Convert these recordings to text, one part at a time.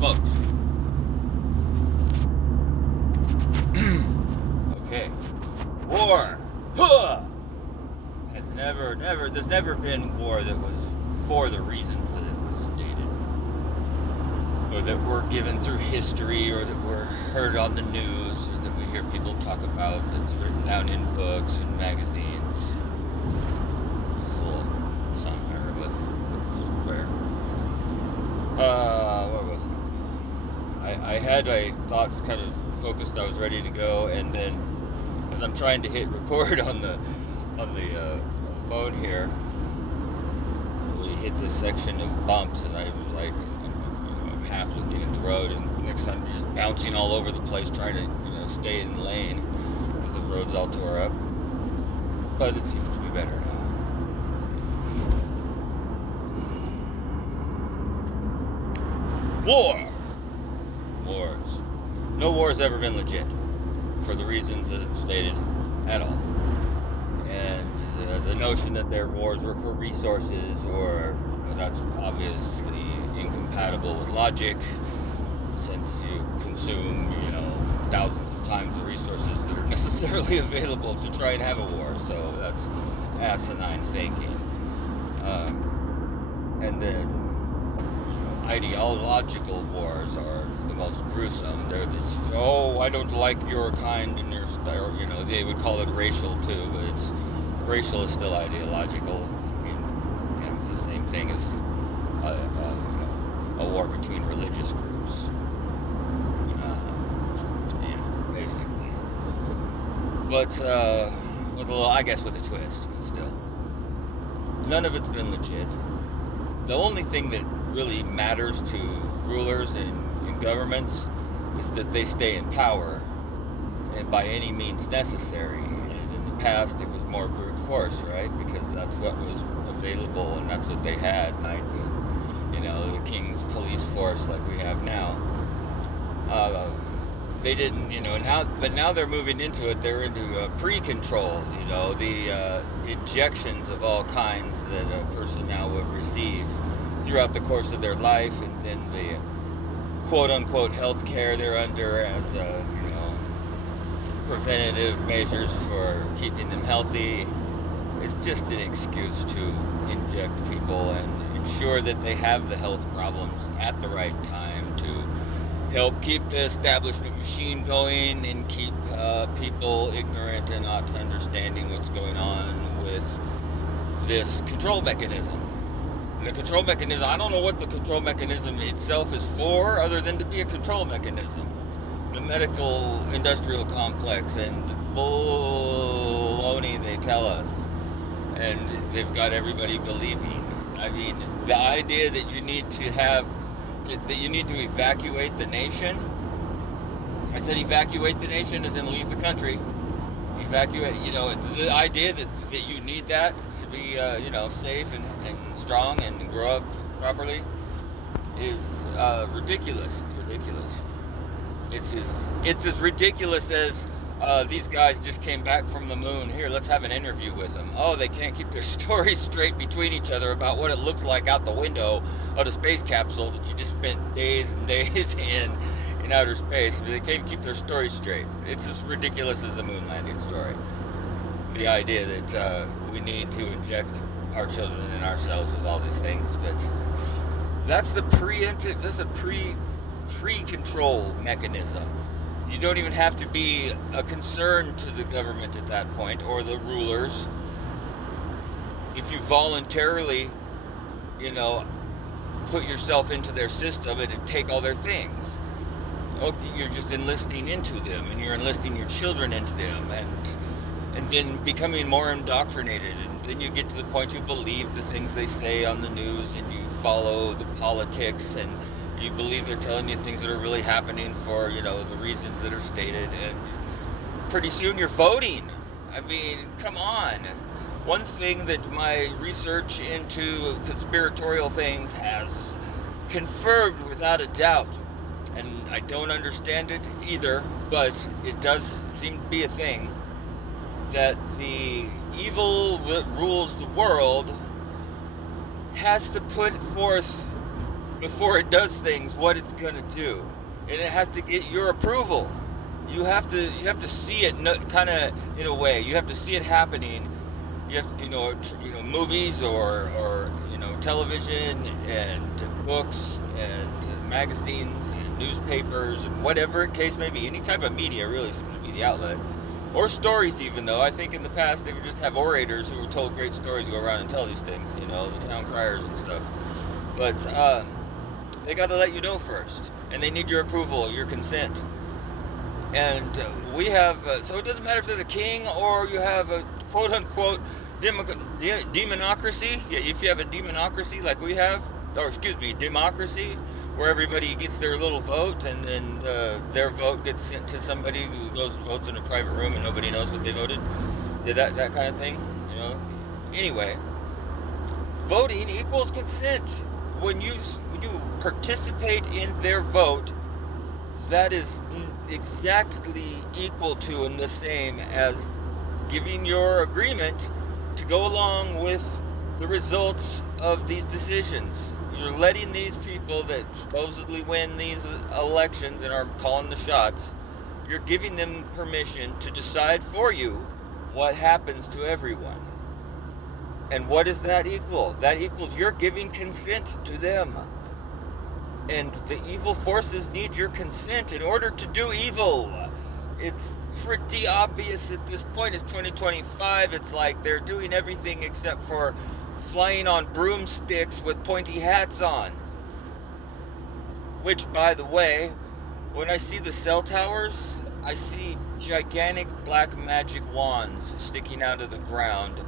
Folks. Okay. War. Huh! There's never been war that was for the reasons that it was stated. Or that were given through history, or that were heard on the news, or that we hear people talk about, that's written down in books and magazines. This little son I with where? Where was I had my thoughts kind of focused. I was ready to go, and then as I'm trying to hit record on the phone here, we hit this section of bumps, and I was like, I'm half looking at the road, and the next time I'm just bouncing all over the place trying to stay in lane because the road's all tore up. But it seems to be better now. War. Wars. No war has ever been legit for the reasons that it's stated at all. And the notion that their wars were for resources, or that's obviously incompatible with logic, since you consume, thousands of times the resources that are necessarily available to try and have a war. So that's asinine thinking. And then ideological wars are the most gruesome. They're this, I don't like your kind and your style. They would call it racial too, but racial is still ideological. I mean, it's the same thing as a war between religious groups. Basically. But with a twist, but still, none of it's been legit. The only thing that really matters to rulers and governments is that they stay in power, and by any means necessary. And in the past, it was more brute force, right? Because that's what was available, and that's what they had. Knights, the king's police force like we have now. They didn't, now they're moving into it. They're into pre-control, the injections of all kinds that a person now would receive throughout the course of their life, and then the quote-unquote health care they're under as preventative measures for keeping them healthy. It's just an excuse to inject people and ensure that they have the health problems at the right time, to help keep the establishment machine going and keep people ignorant and not understanding what's going on with this control mechanism. The control mechanism, I don't know what the control mechanism itself is for, other than to be a control mechanism. The medical industrial complex and the baloney they tell us, and they've got everybody believing. I mean, the idea that you need to evacuate the nation. I said evacuate the nation as in leave the country. Evacuate, the idea that you need that to be, safe and strong and grow up properly is ridiculous. It's ridiculous. It's as ridiculous as these guys just came back from the moon. Here, let's have an interview with them. Oh, they can't keep their stories straight between each other about what it looks like out the window of the space capsule that you just spent days and days in outer space. They can't keep their stories straight. It's as ridiculous as the moon landing story. The idea that we need to inject our children and ourselves with all these things, but that's a pre-control mechanism. You don't even have to be a concern to the government at that point, or the rulers. If you voluntarily, put yourself into their system and take all their things, you're just enlisting into them, and you're enlisting your children into them, and then becoming more indoctrinated, and then you get to the point you believe the things they say on the news, and you follow the politics, and you believe they're telling you things that are really happening for, the reasons that are stated, and pretty soon you're voting. I mean, come on. One thing that my research into conspiratorial things has confirmed without a doubt, and I don't understand it either, but it does seem to be a thing, that the evil that rules the world has to put forth before it does things what it's gonna do, and it has to get your approval. You have to see it kind of in a way. You have to see it happening. You have movies or television and books and magazines and newspapers and whatever the case may be. Any type of media really seems to be the outlet. Or stories, even though I think in the past they would just have orators who were told great stories to go around and tell these things, the town criers and stuff. But they got to let you know first, and they need your approval, your consent. And we have, so it doesn't matter if there's a king or you have a quote unquote demonocracy. Yeah, if you have a demonocracy like we have, or excuse me, democracy, where everybody gets their little vote and then their vote gets sent to somebody who goes and votes in a private room and nobody knows what they voted. Yeah, that kind of thing, Anyway, voting equals consent. When you participate in their vote, that is exactly equal to and the same as giving your agreement to go along with the results of these decisions. You're letting these people that supposedly win these elections and are calling the shots, you're giving them permission to decide for you what happens to everyone. And what does that equal? That equals you're giving consent to them. And the evil forces need your consent in order to do evil. It's pretty obvious at this point. It's 2025. It's like they're doing everything except for flying on broomsticks with pointy hats on. Which, by the way, when I see the cell towers, I see gigantic black magic wands sticking out of the ground.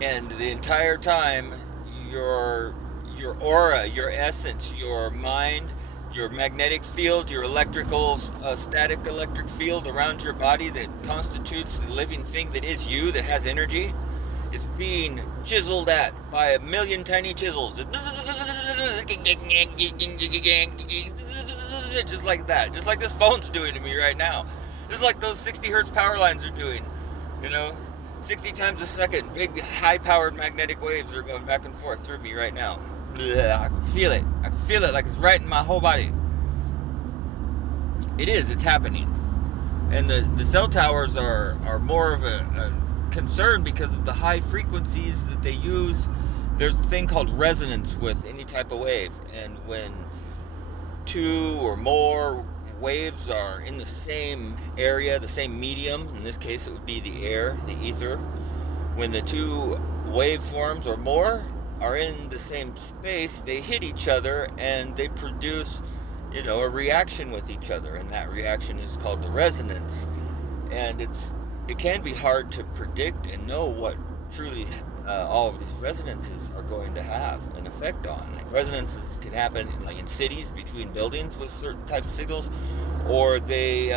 And the entire time, your aura, your essence, your mind, your magnetic field, your electrical, static electric field around your body that constitutes the living thing that is you, that has energy, is being chiseled at by a million tiny chisels. Just like that. Just like this phone's doing to me right now. Just like those 60 hertz power lines are doing. 60 times a second, big high-powered magnetic waves are going back and forth through me right now. I can feel it. I can feel it like it's right in my whole body. It's happening. And the cell towers are more of a concern because of the high frequencies that they use. There's a thing called resonance with any type of wave. And when two or more waves are in the same area, the same medium, in this case it would be the air, the ether, when the two waveforms or more are in the same space, they hit each other and they produce, a reaction with each other, and that reaction is called the resonance. And it can be hard to predict and know what truly all of these resonances are going to have an effect on. Like resonances can happen in cities between buildings with certain types of signals, or they